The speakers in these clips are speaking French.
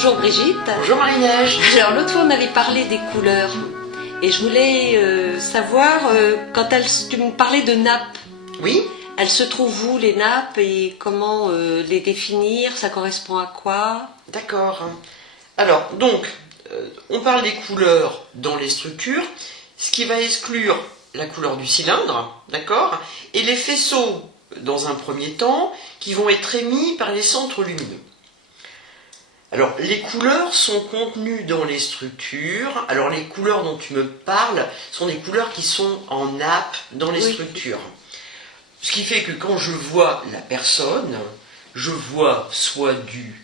Bonjour Brigitte. Bonjour Marie-Neige. Alors l'autre fois on avait parlé des couleurs et je voulais savoir quand tu me parlais de nappes. Oui. Elles se trouvent où les nappes et comment les définir? Ça correspond à quoi? D'accord. Alors donc on parle des couleurs dans les structures, ce qui va exclure la couleur du cylindre, d'accord, et les faisceaux dans un premier temps qui vont être émis par les centres lumineux. Alors, les couleurs sont contenues dans les structures. Alors, les couleurs dont tu me parles sont des couleurs qui sont en nappe dans les structures. Ce qui fait que quand je vois la personne, je vois soit du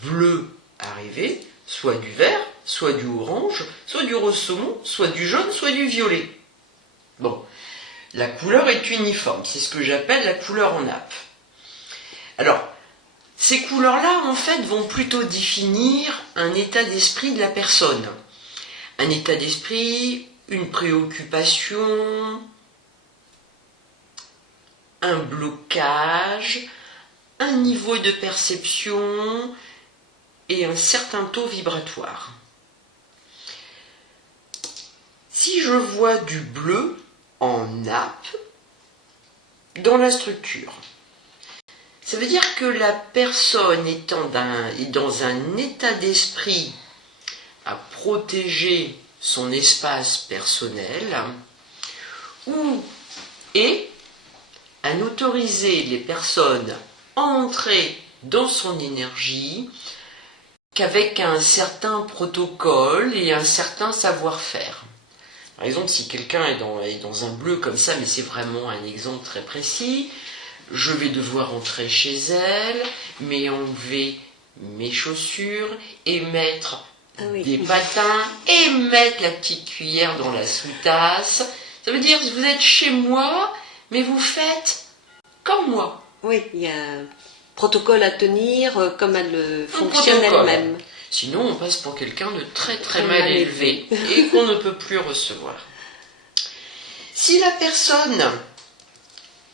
bleu arriver, soit du vert, soit du orange, soit du rose saumon, soit du jaune, soit du violet. Bon, la couleur est uniforme, c'est ce que j'appelle la couleur en nappe. Alors, ces couleurs-là, en fait, vont plutôt définir un état d'esprit de la personne. Un état d'esprit, une préoccupation, un blocage, un niveau de perception et un certain taux vibratoire. Si je vois du bleu en nappe dans la structure, ça veut dire que la personne est dans un état d'esprit à protéger son espace personnel et à n'autoriser les personnes à entrer dans son énergie qu'avec un certain protocole et un certain savoir-faire. Par exemple, si quelqu'un est dans un bleu comme ça, mais c'est vraiment un exemple très précis, je vais devoir entrer chez elle, mais enlever mes chaussures et mettre des patins et mettre la petite cuillère dans la sous-tasse. Ça veut dire que vous êtes chez moi, mais vous faites comme moi. Oui, il y a un protocole à tenir comme elle fonctionne elle-même. Sinon, on passe pour quelqu'un de très très mal élevé et qu'on ne peut plus recevoir. Si la personne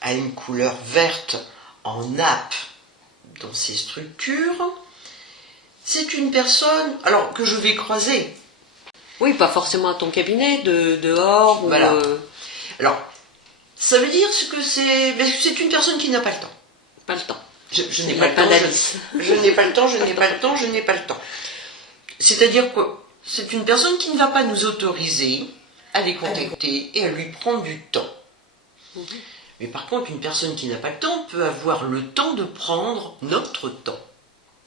a une couleur verte en nappe dans ses structures, c'est une personne que je vais croiser. Oui, pas forcément à ton cabinet, dehors. Voilà. Ou Alors, ça veut dire que c'est une personne qui n'a pas le temps. Pas le temps. Je n'ai pas le temps. Je n'ai pas le temps, je n'ai pas le temps, je n'ai pas le temps. C'est-à-dire que c'est une personne qui ne va pas nous autoriser à les contacter et à lui prendre du temps. Mais par contre, une personne qui n'a pas le temps peut avoir le temps de prendre notre temps.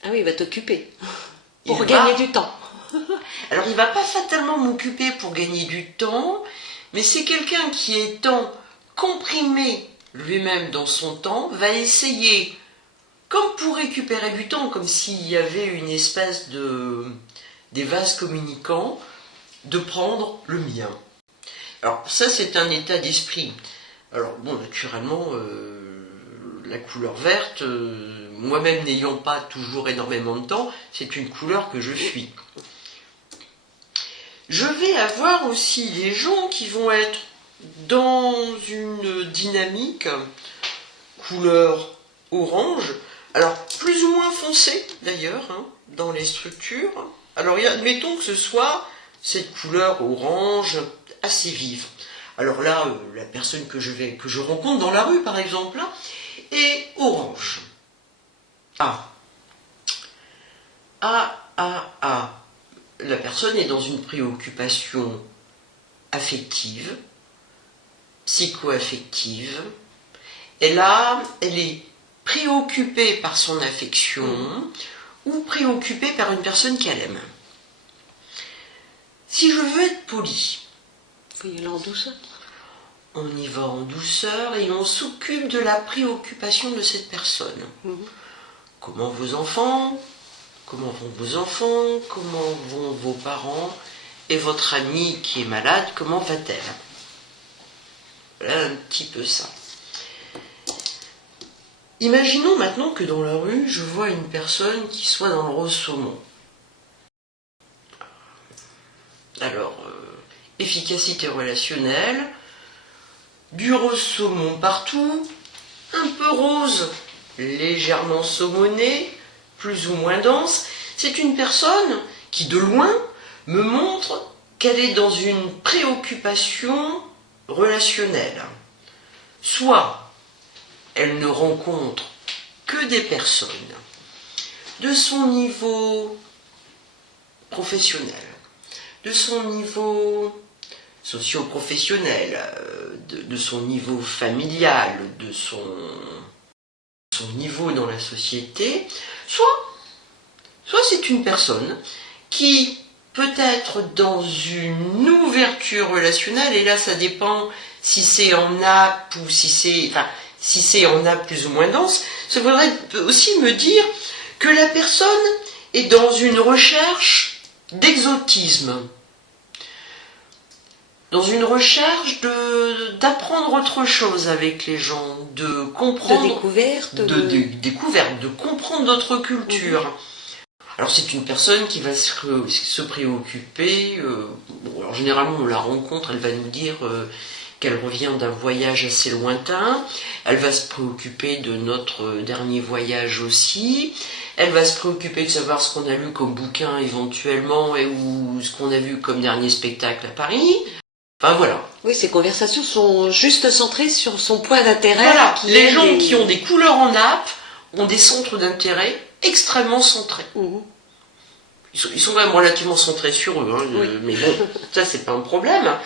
Ah oui, il va t'occuper pour gagner du temps. Alors, il ne va pas fatalement m'occuper pour gagner du temps, mais c'est quelqu'un qui, étant comprimé lui-même dans son temps, va essayer, comme pour récupérer du temps, comme s'il y avait une espèce des vases communicants, de prendre le mien. Alors, ça, c'est un état d'esprit. Alors, bon, naturellement, la couleur verte, moi-même n'ayant pas toujours énormément de temps, c'est une couleur que je fuis. Je vais avoir aussi des gens qui vont être dans une dynamique couleur orange, alors plus ou moins foncée d'ailleurs, dans les structures. Alors, admettons que ce soit cette couleur orange assez vive. Alors là, la personne que je rencontre dans la rue, par exemple, est orange. La personne est dans une préoccupation affective, psycho-affective. Elle est préoccupée par son affection ou préoccupée par une personne qu'elle aime. Si je veux être poli, il faut y aller en douceur. On y va en douceur et on s'occupe de la préoccupation de cette personne. Comment vont vos enfants? Comment vont vos parents? Et votre amie qui est malade, comment va-t-elle? Voilà un petit peu ça. Imaginons maintenant que dans la rue, je vois une personne qui soit dans le rose saumon. Alors, efficacité relationnelle, du rose saumon partout, un peu rose, légèrement saumonné, plus ou moins dense, C'est une personne qui, de loin, me montre qu'elle est dans une préoccupation relationnelle. Soit elle ne rencontre que des personnes de son niveau professionnel, de son niveau socio-professionnel, de son niveau familial, de son niveau dans la société, soit c'est une personne qui peut être dans une ouverture relationnelle, et là ça dépend si c'est en nappe ou si c'est en nappe plus ou moins dense. Ça voudrait aussi me dire que la personne est dans une recherche d'exotisme, dans une recherche d'apprendre autre chose avec les gens, de comprendre, de découverte, de comprendre d'autres cultures. Alors c'est une personne qui va se préoccuper, alors généralement on la rencontre, elle va nous dire qu'elle revient d'un voyage assez lointain, elle va se préoccuper de notre dernier voyage aussi, elle va se préoccuper de savoir ce qu'on a lu comme bouquin éventuellement ou ce qu'on a vu comme dernier spectacle à Paris. Enfin voilà. Oui, ces conversations sont juste centrées sur son point d'intérêt. Voilà, les gens qui ont des couleurs en nappe ont des centres d'intérêt extrêmement centrés. Ils sont quand même relativement centrés sur eux, hein, oui. Mais bon, ça c'est pas un problème.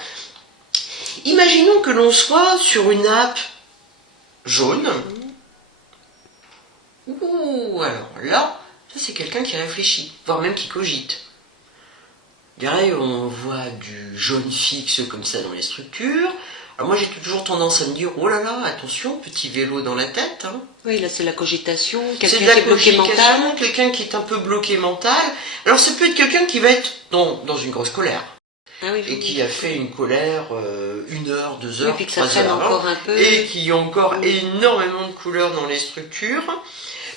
Imaginons que l'on soit sur une nappe jaune. Ouh, alors là, ça c'est quelqu'un qui réfléchit, voire même qui cogite. Je dirais, on voit du jaune fixe comme ça dans les structures. Alors moi j'ai toujours tendance à me dire, oh là là, attention, petit vélo dans la tête. Hein. Oui, là c'est la cogitation, quelqu'un qui est bloqué mental. Quelqu'un qui est un peu bloqué mental. Alors ça peut être quelqu'un qui va être dans une grosse colère. Ah oui, et qui a fait une colère 1 heure, 2 heures, oui, puis que ça 3 traîne heures, encore un peu. Et qui a encore énormément de couleurs dans les structures.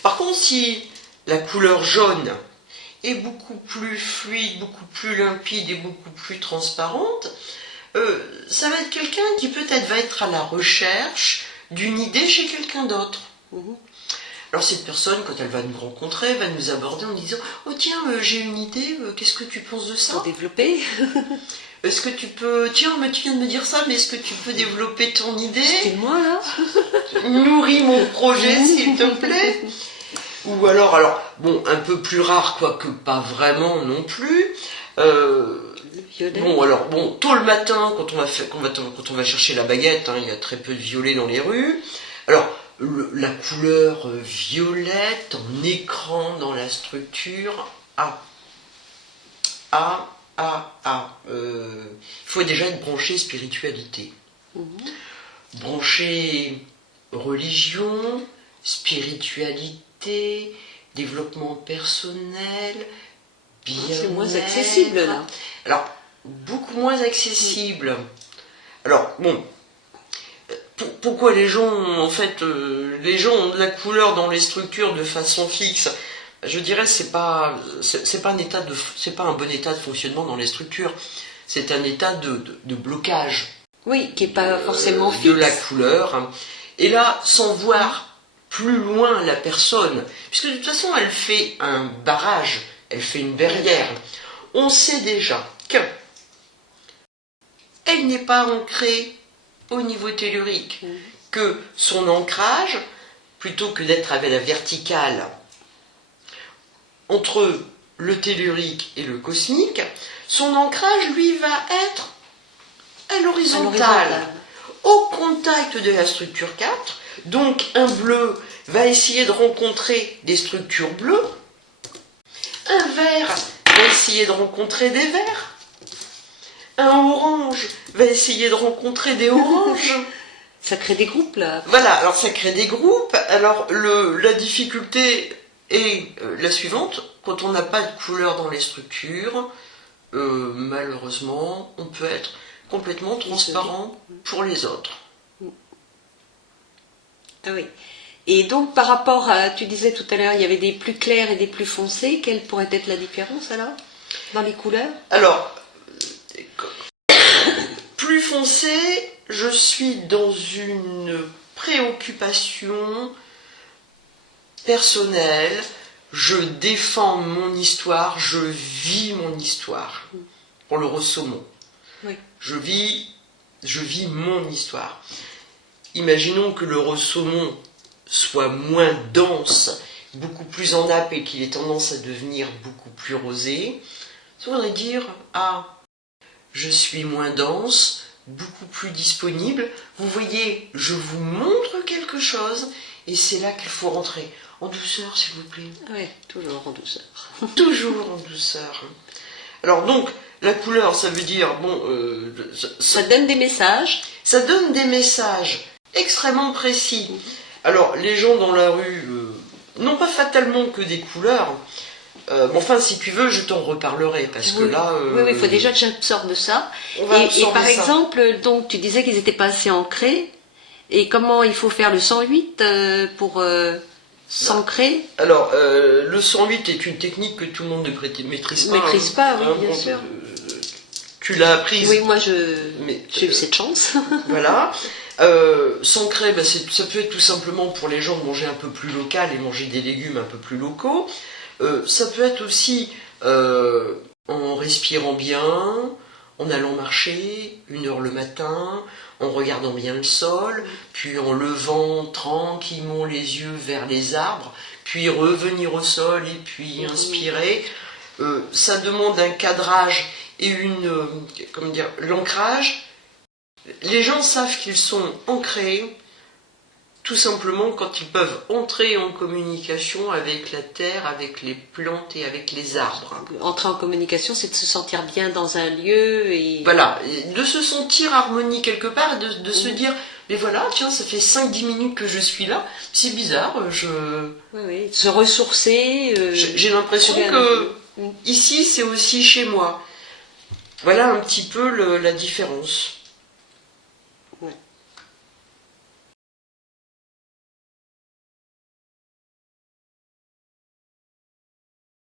Par contre, si la couleur jaune est beaucoup plus fluide, beaucoup plus limpide et beaucoup plus transparente, ça va être quelqu'un qui peut-être va être à la recherche d'une idée chez quelqu'un d'autre. Alors cette personne, quand elle va nous rencontrer, va nous aborder en disant « Oh tiens, j'ai une idée, qu'est-ce que tu penses de ça ?» Pour développer. Est-ce que tu peux... Tiens, mais tu viens de me dire ça, mais est-ce que tu peux développer ton idée ? C'est moi là. Nourris mon projet, s'il te plaît. Ou alors, bon, un peu plus rare, quoique pas vraiment non plus. Bon, tôt le matin, quand on va chercher la baguette, hein, il y a très peu de violets dans les rues. Alors, la couleur violette en écran dans la structure, il faut déjà être branché spiritualité. Branché religion, spiritualité, développement personnel, bien-être. C'est moins accessible là. Alors, beaucoup moins accessible. Alors, bon, pourquoi les gens, en fait, les gens ont de la couleur dans les structures de façon fixe? Je dirais c'est pas un bon état de fonctionnement dans les structures. C'est un état de blocage. Oui, qui est pas forcément fixe. De la couleur. Et là, sans voir plus loin la personne, puisque de toute façon elle fait un barrage, elle fait une barrière. On sait déjà qu'elle n'est pas ancrée au niveau tellurique, que son ancrage, plutôt que d'être avec la verticale entre le tellurique et le cosmique, son ancrage, lui, va être à l'horizontale, au contact de la structure 4. Donc un bleu va essayer de rencontrer des structures bleues, un vert va essayer de rencontrer des verts, un orange va essayer de rencontrer des oranges. Ça crée des groupes là. Voilà, alors ça crée des groupes. Alors la difficulté est la suivante, quand on n'a pas de couleur dans les structures, malheureusement, on peut être complètement transparent pour les autres. Ah oui. Et donc par rapport à, tu disais tout à l'heure, il y avait des plus clairs et des plus foncés, quelle pourrait être la différence alors, dans les couleurs? Alors, plus foncé, je suis dans une préoccupation personnelle, je défends mon histoire, je vis mon histoire. Pour le ressaumon. Oui. Je vis mon histoire. Imaginons que le ressaumon soit moins dense, beaucoup plus en nappe et qu'il ait tendance à devenir beaucoup plus rosé. Ça voudrait dire, je suis moins dense, beaucoup plus disponible. Vous voyez, je vous montre quelque chose et c'est là qu'il faut rentrer. En douceur, s'il vous plaît. Oui, toujours en douceur. Toujours en douceur. Alors donc, la couleur, ça veut dire, Ça donne des messages. Ça donne des messages extrêmement précis. Alors, les gens dans la rue n'ont pas fatalement que des couleurs. Mais enfin, si tu veux, je t'en reparlerai, parce que là... Oui, il faut déjà que j'absorbe ça. On va Et absorber par ça. exemple, donc, tu disais qu'ils n'étaient pas assez ancrés. Et comment il faut faire le 108 pour s'ancrer? Alors, le 108 est une technique que tout le monde ne maîtrise pas. Maîtrise pas, oui, bien sûr. Tu l'as apprise. Oui, moi, Mais, j'ai eu cette chance. Voilà. S'ancrer, ça peut être tout simplement pour les gens de manger un peu plus local et manger des légumes un peu plus locaux. Ça peut être aussi en respirant bien, en allant marcher 1 heure le matin, en regardant bien le sol, puis en levant tranquillement les yeux vers les arbres, puis revenir au sol et puis inspirer. Ça demande un cadrage et l'ancrage. Les gens savent qu'ils sont ancrés tout simplement quand ils peuvent entrer en communication avec la terre, avec les plantes et avec les arbres. Entrer en communication, c'est de se sentir bien dans un lieu et... Voilà, de se sentir harmonie quelque part, de se dire, mais voilà, tiens, ça fait 5-10 minutes que je suis là, c'est bizarre, Oui, se ressourcer... J'ai l'impression que ici, c'est aussi chez moi. Voilà un petit peu la différence.